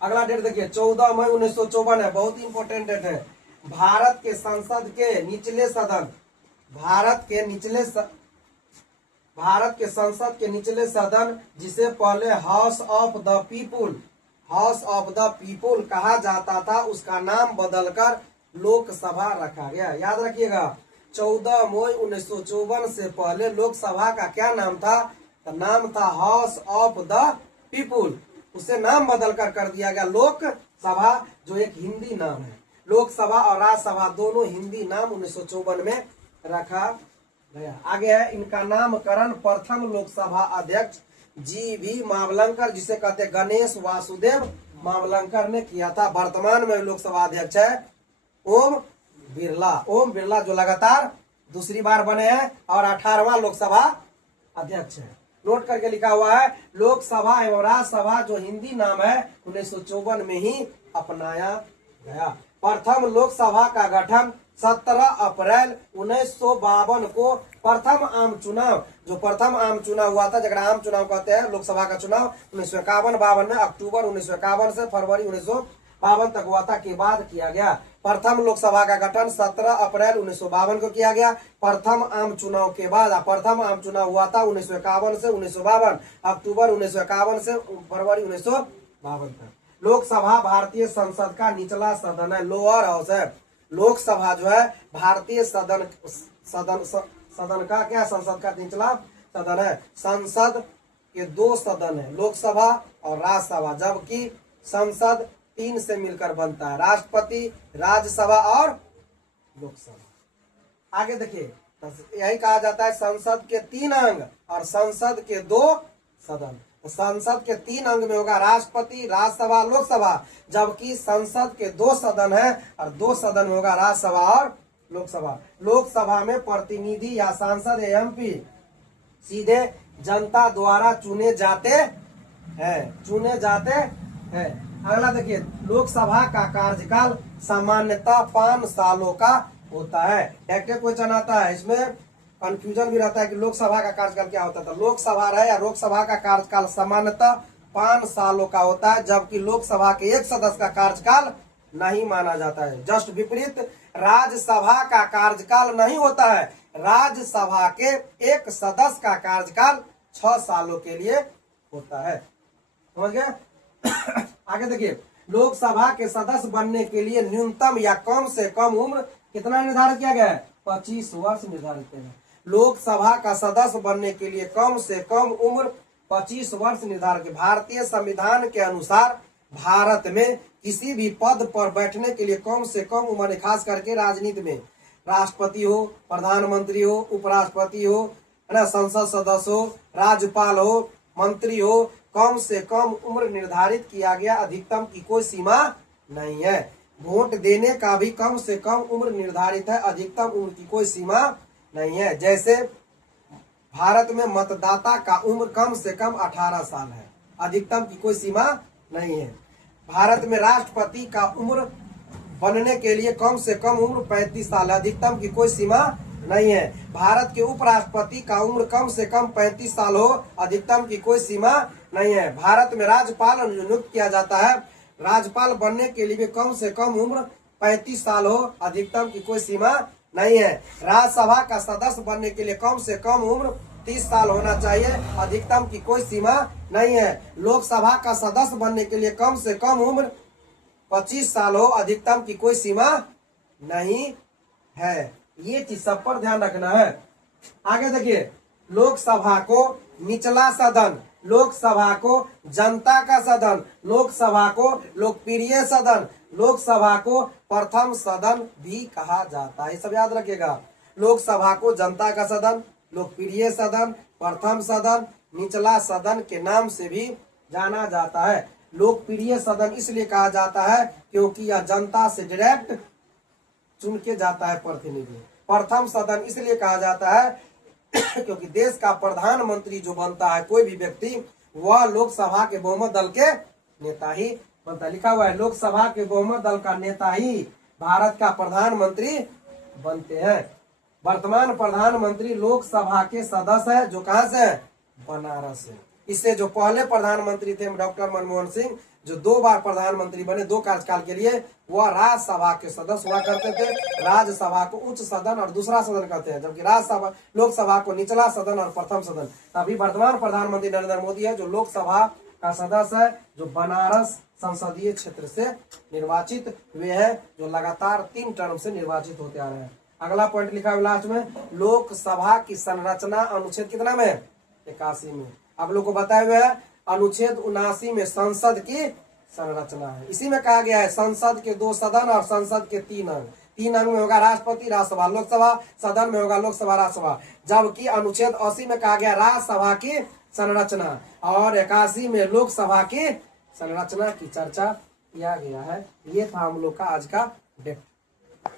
अगला डेट देखिए 14 मई 1954 है, बहुत ही इंपॉर्टेंट डेट है। भारत के संसद के निचले सदन, भारत के संसद के निचले सदन, जिसे पहले हाउस ऑफ द पीपुल कहा जाता था, उसका नाम बदलकर लोकसभा रखा गया। याद रखिएगा 14 मई 1954 से पहले लोकसभा का क्या नाम था? तो नाम था हाउस ऑफ द पीपुल, उसे नाम बदलकर कर दिया गया लोकसभा, जो एक हिंदी नाम है। लोकसभा और राज्यसभा दोनों हिंदी नाम 1954 में रखा गया। आगे है इनका नामकरण प्रथम लोकसभा अध्यक्ष जी.वी. मावलंकर, जिसे कहते गणेश वासुदेव मावलंकर ने किया था। वर्तमान में लोकसभा अध्यक्ष है ओम बिरला, जो लगातार दूसरी बार बने हैं और 18वां लोकसभा अध्यक्ष है। नोट करके लिखा हुआ है लोकसभा एवं राज्यसभा जो हिंदी नाम है 1954 में ही अपनाया गया। प्रथम लोकसभा का गठन 17 अप्रैल 1952 को प्रथम आम चुनाव, जो प्रथम आम चुनाव हुआ था, जगह आम चुनाव कहते हैं लोकसभा का चुनाव, 1951-52 में अक्टूबर 1951 से फरवरी 1952 तक हुआ था, के बाद किया गया। प्रथम लोकसभा का गठन 17 अप्रैल 1952 को किया गया। प्रथम आम चुनाव के बाद, प्रथम आम चुनाव हुआ था 1951 से 1952, अक्टूबर 1951 से फरवरी 1952 तक। लोकसभा भारतीय संसद का निचला सदन है, लोअर हाउस है। लोकसभा जो है भारतीय सदन का क्या, संसद का निचला सदन है। संसद के दो सदन है, लोकसभा और राज्यसभा, जबकि संसद 3 से मिलकर बनता है, राष्ट्रपति, राज्यसभा और लोकसभा। आगे देखिए यही कहा जाता है संसद के 3 अंग और संसद के 2 सदन। संसद के 3 अंग में होगा राष्ट्रपति, राज्यसभा, लोकसभा, जबकि संसद के 2 सदन है और 2 सदन में होगा राज्यसभा और लोकसभा। लोकसभा में प्रतिनिधि या सांसद एमपी सीधे जनता द्वारा चुने जाते हैं। अगला देखिए लोकसभा का कार्यकाल सामान्यतः 5 सालों का होता है। डायरेक्ट क्वेश्चन आता है, इसमें कंफ्यूजन भी रहता है कि लोकसभा का कार्यकाल क्या होता था। लोकसभा रहे या लोकसभा का कार्यकाल सामान्यतः 5 सालों का होता है, जबकि लोकसभा के एक सदस्य का कार्यकाल नहीं माना जाता है। जस्ट विपरीत राज्यसभा का कार्यकाल नहीं होता है, राज्यसभा के एक सदस्य का कार्यकाल 6 सालों के लिए होता है। समझ गए? आगे देखिए लोकसभा के सदस्य बनने के लिए न्यूनतम या कम से कम उम्र कितना निर्धारित किया गया है? 25 वर्ष निर्धारित किया गया। लोकसभा का सदस्य बनने के लिए कम से कम उम्र 25 वर्ष निर्धारित। भारतीय संविधान के अनुसार भारत में किसी भी पद पर बैठने के लिए कम से कम उम्र, खास करके राजनीति में, राष्ट्रपति हो, प्रधानमंत्री हो, उपराष्ट्रपति हो, है ना, संसद सदस्य हो, राज्यपाल हो, मंत्री हो, कम से कम उम्र निर्धारित किया गया। अधिकतम की कोई सीमा नहीं है। वोट देने का भी कम से कम उम्र निर्धारित है, अधिकतम उम्र की कोई सीमा नहीं है। जैसे भारत में मतदाता का उम्र कम से कम 18 साल है, अधिकतम की कोई सीमा नहीं है। भारत में राष्ट्रपति का उम्र बनने के लिए कम से कम उम्र 35 साल है, अधिकतम की कोई सीमा नहीं है। भारत के उपराष्ट्रपति का उम्र कम से कम 35 साल हो, अधिकतम की कोई सीमा नहीं है। भारत में राज्यपाल नियुक्त किया जाता है, राज्यपाल बनने के लिए कम से कम उम्र 35 साल हो, अधिकतम की कोई सीमा नहीं है। राज्यसभा का सदस्य बनने के लिए कम से कम उम्र 30 साल होना चाहिए, अधिकतम की कोई सीमा नहीं है। लोकसभा का सदस्य बनने के लिए कम से कम उम्र 25 साल हो, अधिकतम की कोई सीमा नहीं है। ये चीज सब पर ध्यान रखना है। आगे देखिए लोकसभा को निचला सदन, लोकसभा को जनता का सदन, लोकसभा को लोकप्रिय सदन, लोकसभा को प्रथम सदन भी कहा जाता है। ये सब याद रखिएगा। लोकसभा को जनता का सदन, लोकप्रिय सदन, प्रथम सदन, निचला सदन के नाम से भी जाना जाता है। लोकप्रिय सदन इसलिए कहा जाता है क्योंकि यह जनता से डायरेक्ट चुन के जाता है प्रतिनिधि। प्रथम सदन इसलिए कहा जाता है क्योंकि देश का प्रधानमंत्री जो बनता है कोई भी व्यक्ति, वह लोकसभा के बहुमत दल के नेता ही बनता है। लिखा हुआ है लोकसभा के बहुमत दल का नेता ही भारत का प्रधानमंत्री बनते हैं। वर्तमान प्रधानमंत्री लोकसभा के सदस्य है, जो कहां से है? बनारस से। इससे जो पहले प्रधानमंत्री थे डॉक्टर मनमोहन सिंह, जो 2 बार प्रधानमंत्री बने 2 कार्यकाल के लिए, वह राज्यसभा के सदस्य हुआ करते थे। राज्यसभा को उच्च सदन और दूसरा सदन कहते हैं, जबकि राज्यसभा लोकसभा को निचला सदन और प्रथम सदन। अभी वर्तमान प्रधानमंत्री नरेंद्र मोदी है, जो लोकसभा का सदस्य है, जो बनारस संसदीय क्षेत्र से निर्वाचित हुए हैं, जो लगातार 3 टर्म से निर्वाचित होते आ रहे हैं। अगला पॉइंट लिखा है लास्ट में, लोकसभा की संरचना अनुच्छेद कितना में? 81 में। आप लोग को बताए हुए है अनुच्छेद 79 में संसद की संरचना है। इसी में कहा गया है संसद के 2 सदन और संसद के 3 अंग। 3 अंग में होगा राष्ट्रपति, राज्यसभा, लोकसभा, सदन में होगा लोकसभा, राज्यसभा। जबकि अनुच्छेद 80 में कहा गया राज्यसभा की संरचना, और 81 में लोकसभा की संरचना की चर्चा किया गया है। ये था हम लोग का आज का